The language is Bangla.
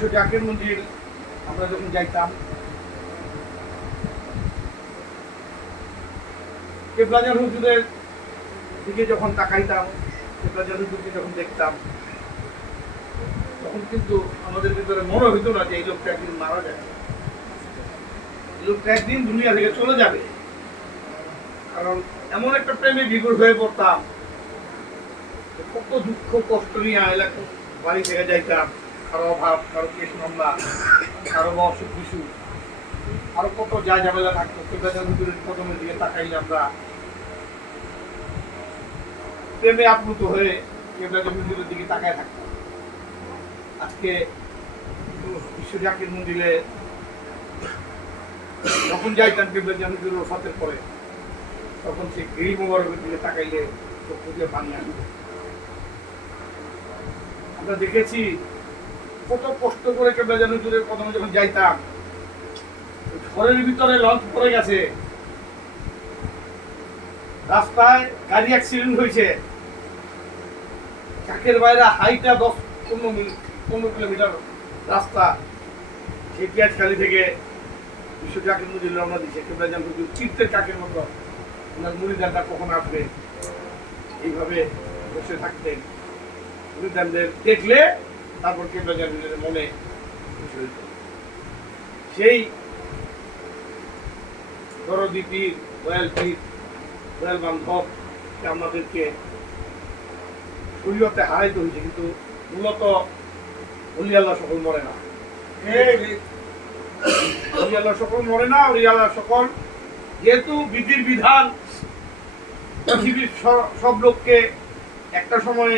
বিশ্ব জাকের মন্দির আমরা যখন যাইতাম, কেবলাজান হুজুরের দিকে যখন তাকাইতাম, কেবলাজান হুজুরকে যখন দেখতাম, তখন কিন্তু আমাদের ভিতরে মনে হইতো না যে এই লোকটা একদিন মারা যাবে। এই লোকটা একদিন দুনিয়া থেকে চলে যাবে। কারণ এমন একটা প্রেমে বিগুল হয়ে পড়তাম কত দুঃখ, কষ্ট নিয়ে এলাকা বাড়ি থেকে যাইতাম। কারও অভাব, কারও কেস মামলা কারও অসুখ বিসুখ আরও কত যা ঝামেলা থাকতো কেবলাজান হুজুরের কদমের দিকে তাকাইলে আমরা প্রেমে আপ্লুত হয়ে কেবলাজান হুজুরের দিকে তাকায় থাকতাম। আজকে বিশ্ব জাকির মন্দিরে যখন যাইতাম কেবলাজান হুজুরের ওফাতের পরে, তখন সেই গ্রিল মোবারকের দিকে তাকাইলে চোখ দিয়ে পানি আসবে আমরা দেখেছি কত কষ্ট করে কেবলাজান হুজুরের কদমে যখন যাইতাম, ঘরের ভিতরে লঞ্চ পড়ে গেছে। রাস্তায় গাড়ি অ্যাক্সিডেন্ট হয়েছে। চাকের বাইরে হাইটা দশ পনেরো মিনিট, পনেরো কিলোমিটার রাস্তা। সেই পেঁয়াজখালি থেকে বিশ্ব চাকের মধ্যে রওনা দিচ্ছে কেবলাজান হুজুর চিত্তের চাকের মতো। ওনার মুড়িদানটা কখন আসবে? এইভাবে বসে থাকতেন। মুড়িদানদের দেখলে তারপর কেবলাজান হুজুরের মনে সেই দরদি পীর দয়াল পীর দয়াল বান্ধব আমাদেরকে শরীয়তে হারাইতে হয়েছে, কিন্তু মূলত অলি সকল মরে না। অলি সকল মরে না, অলি সকল যেহেতু বিধির বিধান, পৃথিবীর সব লোককে একটা সময়ে